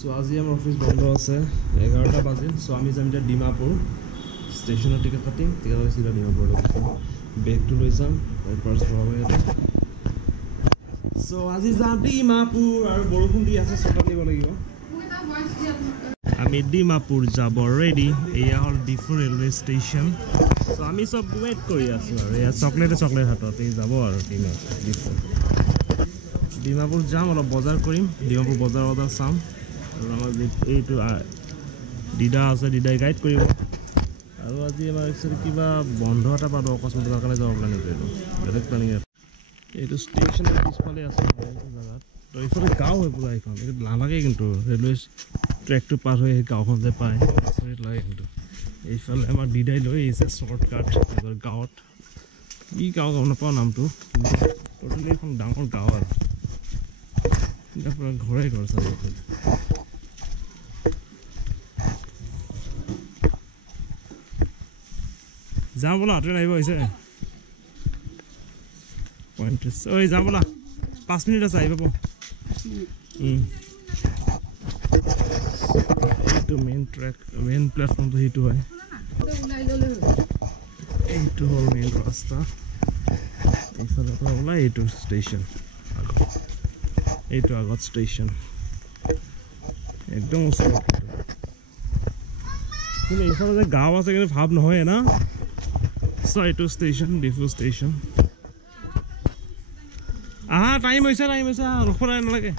So আজি আমার office বন্ধ আছে 11টা বাজে সো আমি যাম এটা ডিমাপুর স্টেশনের টিকেট কাটিম টিকেট কাটি সিধা ডিমাপুর বেগটো লৈ যাম পার্স ভৰাব ইয়াতে সো আজি যাম ডিমাপুৰ আৰু বৰষুণ দি আছে ছটা দিব লাগিব আমি ডিমাপুৰ যাব ৰেডি এয়া হল ডিফু ৰেলৱে ষ্টেচন সো আমি সব ওয়েট কৰি আছো আৰু এয়া চকলেট হাততে যাব আৰু ডিমাপুৰ যাম অলপ বজাৰ কৰিম ডিমাপুৰ বজাৰ অৰ্ডাৰ চাম আৰু আমাৰ এইটো দিদা আছে দিদাই গাইড কৰিব আৰু আজি আমাৰ একচুৱেলি কিবা বন্ধ এটা পাব অকস্মাত কাৰণে যাব প্লানিং কৰিলোঁ বেলেগ প্লানিং এইটো ষ্টেচনৰ পিছফালে আছে জেগাত তো এইফালে গাঁও হৈ পুৰা এইখন এইটো নালাগে কিন্তু ৰেলৱে ট্ৰেকটো পাৰ হৈ সেই গাঁওখন যে পায় লাগে কিন্তু এইফালে আমাৰ দিদাই লৈ আহিছে শ্বৰ্টকাট নিজৰ গাঁৱত ই গাঁও গম নাপাওঁ নামটো কিন্তু ট'টেলি এখন ডাঙৰ গাঁও আৰু এতিয়া পুৰা ঘৰে ঘৰ চাব যাওঁ বোলা ট্ৰেইন আহিব হৈছে ঐ যাওঁ বোলা 5 মিনিট আছে আহিব এইটো মেইন ট্ৰেক মেইন প্লেটফৰ্মটো সেইটো হয় এইটো হ'ল মেইন ৰাস্তা এইফালৰ পৰা ওলাই এইটো ষ্টেচন এইটো আগত ষ্টেচন একদম ওচৰত কিন্তু এইফালে যে গাঁও আছে কিন্তু ভাৱ নহয় না সো এইটো ষ্টেচন ডিফু ষ্টেচন আহা টাইম হৈছে ৰখিব নালাগে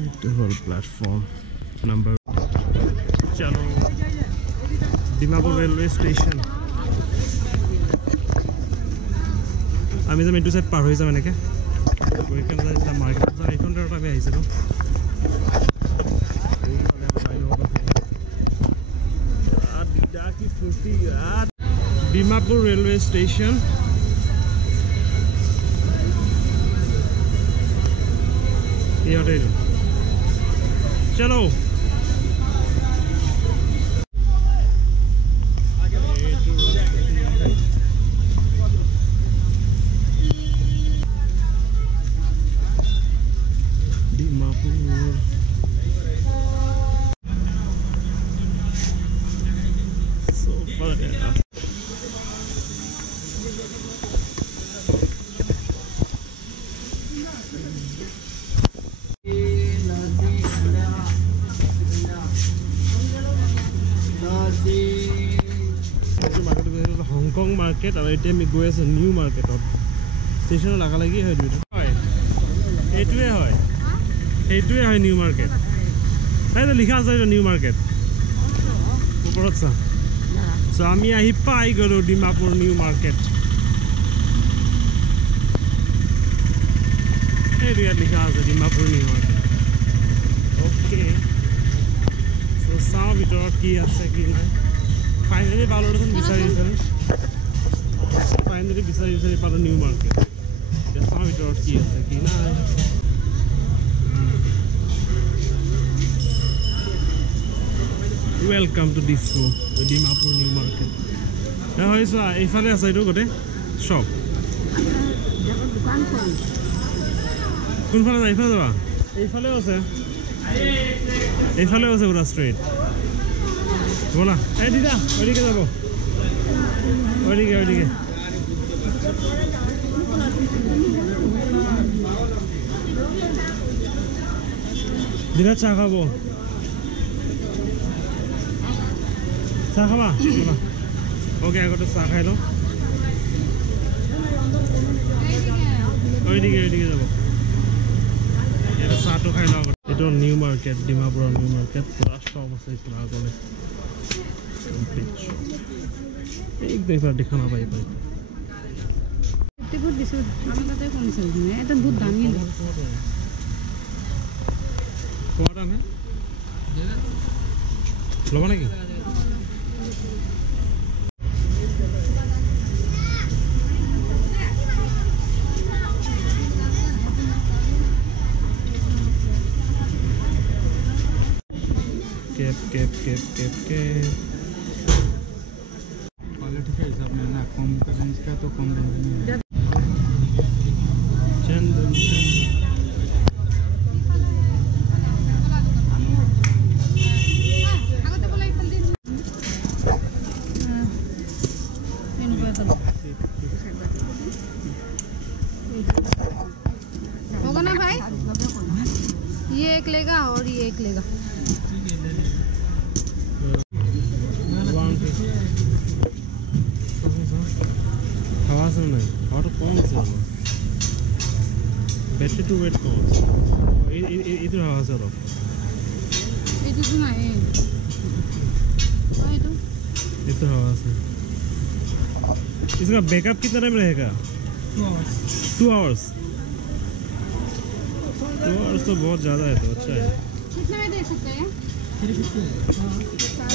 এইটো হ'ল প্লেটফৰ্ম নম্বৰ চলো ডিমাপুৰ ৰেলৱে ষ্টেচন আমি যাম এইটো চাইড পাৰ হৈ যাম এনেকৈ গৈ কেনে যাম মাৰ্কেট যাম এইখন টাইমত আমি আহিছিলোঁ ডিমাপুৰ ৰেলৱে ষ্টেচন ইহঁতে চলো হংকং মাৰ্কেট আৰু এতিয়া আমি গৈ আছোঁ নিউ মাৰ্কেটত ষ্টেচনৰ লাগালাগি হয় দুইটা হয় এইটোৱে হয় নিউ মাৰ্কেট এইটো লিখা আছে এইটো নিউ মাৰ্কেট ওপৰত চা চ' আমি আহি পাই গ'লোঁ ডিমাপুৰ নিউ মাৰ্কেট এইটো ইয়াত লিখা আছে Dimapur new market okay so' চাওঁ ভিতৰত কি আছে কি নাই ফাইনেলি পালোঁ দেখোন বিচাৰি পালোঁ নিউ মাৰ্কেট এতিয়া চাওঁ ভিতৰত কি আছে কি নাই welcome to Dimapur new market হয় চোৱা এইফালে আছে এইটো গোটেই শ্বপ কোনফালে যায় এইফালে যাবা এইফালেও আছে পুৰা ষ্ট্ৰেইট ব'লা এই দিদা ওইদিকে যাব ওইদিকে দিদা চাহ খাবো চাহ খাবা ওকে আগতে চাহ খাই লওঁ ওইদিকে যাব ইয়াতে চাহটো খাই লওঁ এইটো নিউ মাৰ্কেট ডিমাপুৰৰ নিউ মাৰ্কেট পুৰা শ্বপ আছে পুৰা আগলৈ একদম এফালে দেখা নাপাই ল'বা নেকি केप क्वालिटी का हिसाब में ना कम रेंज का तो कम रेंज में एक लेगा और ये एक लेगा। हवा से नहीं हवा तो कम আছে बैटरी टू वेट कम আছে এইটো হাৱা আছে অলপ এইটো তো নাই এইটো हवा से इसका बैकअप कितना टाइम रहेगा 2 आवर्स 2 आवर्स तो बहुत ज़्यादा है तो अच्छा है कितने में दे सकते हैं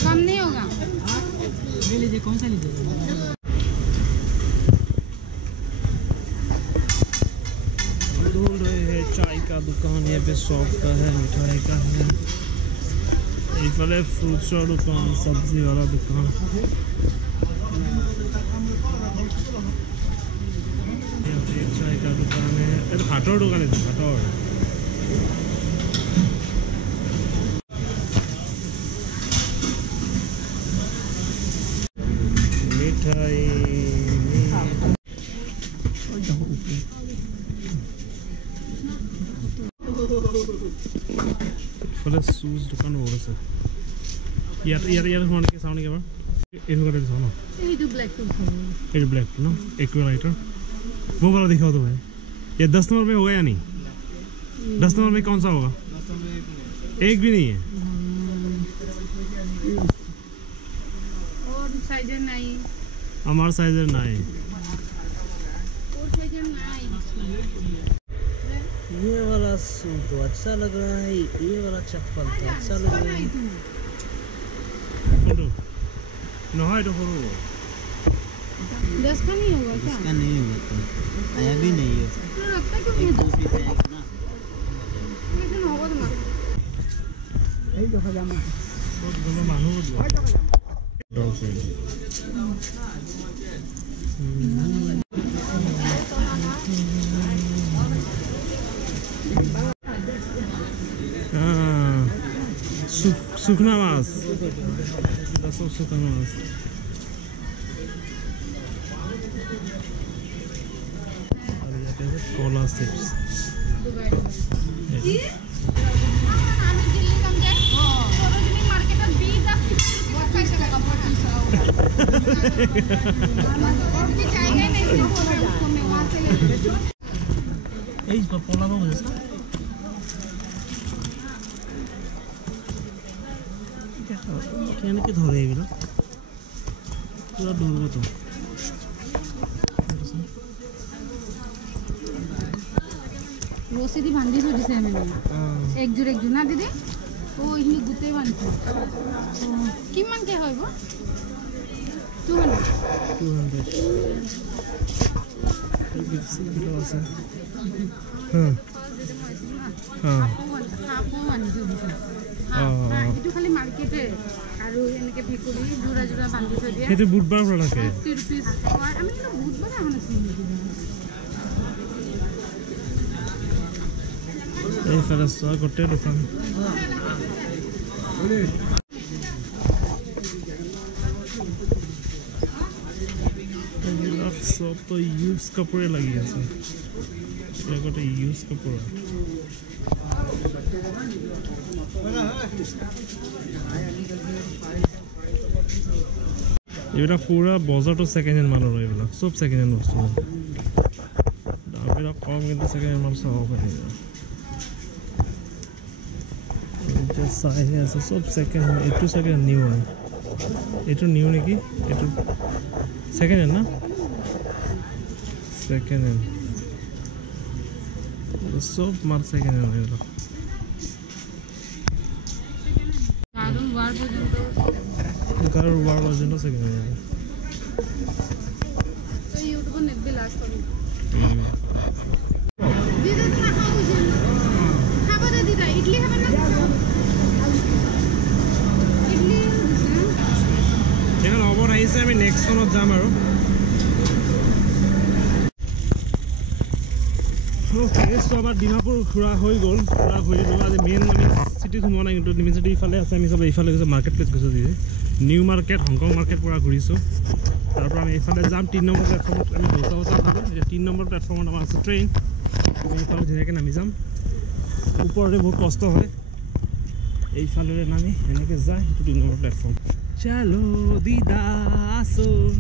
कम नहीं होगा ले लीजिए कौन सा लीजिए ढूंढ रहे हैं चाय का दुकान ये पे शॉप का है मिठाई का है ये फ्रूट्स का दुकान सब्जी वाला दुकान चाय का दुकान है भाटर दुकान है भाटर मिठाई फले शूज दुकान बहुत আছে ইয়াৰ মানে কি চাওঁ নেকি এবাৰ এইটো কথা চাওঁ ন এইটো ব্ল্যাক टू ये ब्लैक ना एक्वालाइटर वो वाला दिखाओ तो भाई ये 10 नंबर में होगा या नहीं 10 नंबर में कौन सा होगा एक भी नहीं है और साइजर नहीं हमारा साइजर नहीं और साइजर नहीं ये वाला सूट तो अच्छा लग रहा है ये वाला चप्पल तो अच्छा लग रहा है नहीं तो करो 10 का नहीं होगा क्या इसका नहीं होगा तो आया भी नहीं है तो रखता क्यों नहीं 2 पीस है ना लेकिन होगा तुम्हारा यही तो पजामा बहुत बड़ा मानो सूखना मांस सब सूखना मांस कोला चिप्स আমি দিল্লি যাম যে সরোজিনী মার্কেটত 20 আর 50 টাকা পড়ছে और की चाहिए नहीं उसको मैं वहां से ले এই পোলা তো বুঝছ কেন কি ধরে এগুলো পুরো ডুবো তো रोसी बांधी थी जिसे मैंने एक जोर ना दीदी वो इन्हीं गुते बांधते कि मन क्या है वो 200 खाली मार्केटे আৰু এনেকে ভিকুৰি জোৰা জোৰা বান্ধি থৈ দিয়ে সেইটো বুধবাৰ পৰা থাকে 50 रुपीस আমি তো বুধবাৰ আহা নাছিল এই ফালে চোৱা গোটেই দোকান সব তো ইউজ কাপোৰে লাগি আছে লগতে ইউজ কাপোৰ এইবিলাক পুৰা বজাৰটো ছেকেণ্ড হেণ্ড মালৰ এইবিলাক চব ছেকেণ্ড হেণ্ড বস্তু দামবিলাক কম কিন্তু ছেকেণ্ড হেণ্ড মাল চাব পাৰি চাই আছে চব ছেকেণ্ড হেণ্ড এইটো চাগে নিউ হয় এইটো নিউ নেকি এইটো ছেকেণ্ড হেণ্ড না ছেকেণ্ড হেণ্ড সব মাল ছেকেণ্ড হেণ্ড এইবিলাক গাড়ৰ ৱাৰ পৰ্যন্ত ছেকেণ্ড হেণ্ড तो यूट्यूब नेट भी लास्ट करूं इडली खाबा ना इडली এখন খবৰ আহিছে আমি নেক্সট ফোনত যাম আৰু সো আমাৰ ডিমাপুৰ ঘূৰা হৈ গ'ল ঘূৰা হৈ গ'ল আজি মেইন মানে চিটিত সোমোৱা নাই কিন্তু ডিমিন চিটি ইফালে আছে আমি চব ইফালে গৈছোঁ মাৰ্কেট প্লেচ গৈছোঁ নিউ মাৰ্কেট হংকং মাৰ্কেট পৰা ঘূৰিছোঁ তাৰপৰা আমি এইফালে যাম 3 নম্বৰ প্লেটফৰ্মত আমি দোচা খালোঁ এতিয়া 3 নম্বৰ প্লেটফৰ্মত আমাৰ আছে ট্ৰেইন আমি এইফালে ধুনীয়াকৈ নামি যাম ওপৰতে বহুত কষ্ট হয় এইফালেৰে নামি এনেকৈ যায় সেইটো 2 নম্বৰ প্লেটফৰ্ম চলো দিদা আসুন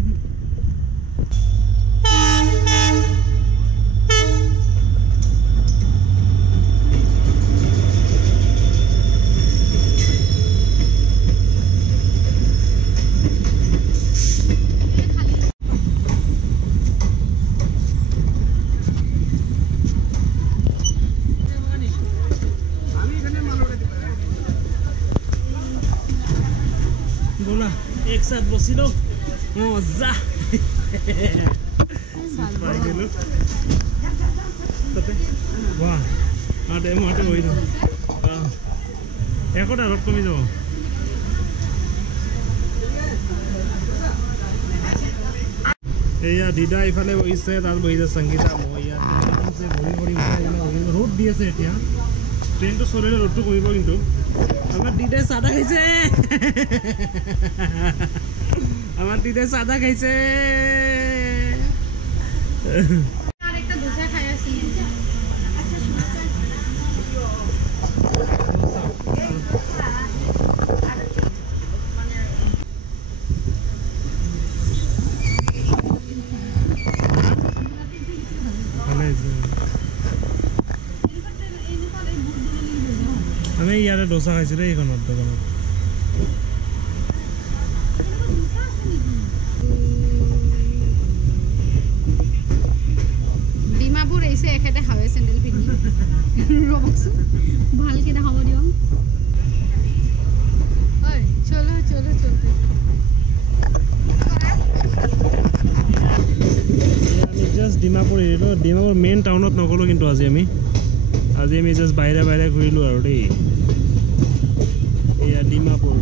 बोला एक साथ बसिलो मजा पाइ गेलो तते वाह आटे माटे होइलो एकटा रट कमी যাব এয়া দিদা ইফালে বহিছে তাত বহিছে সংগীতা মই ইয়াত আৰামছে বহি ৰ'দ দি আছে এতিয়া ট্ৰেইনটো চলিলে ৰ'দটো কমিব কিন্তু আমার দিদাই সাদা খাইছে আমার দিদাই সাদা খাইছে আর একটা দোসা খাই আসি আমি ইয়াতে দোসা খাইছো দেই এইখনত দোকানত ডিমাপুর এসে এখানে হাওয়ে স্যান্ডেল পিন্ধি রবকসু ভালকে দেখাব দিও ওই চলো চলো চলতে আমি জাস্ট ডিমাপুর এৰিলো ডিমাপুৰ মেইন টাউনত নগলো কিন্তু আজি আমি জাস্ট বাইৰে বাইৰে ঘুৰিলো আৰু দেই এয়া ডিমাপুৰ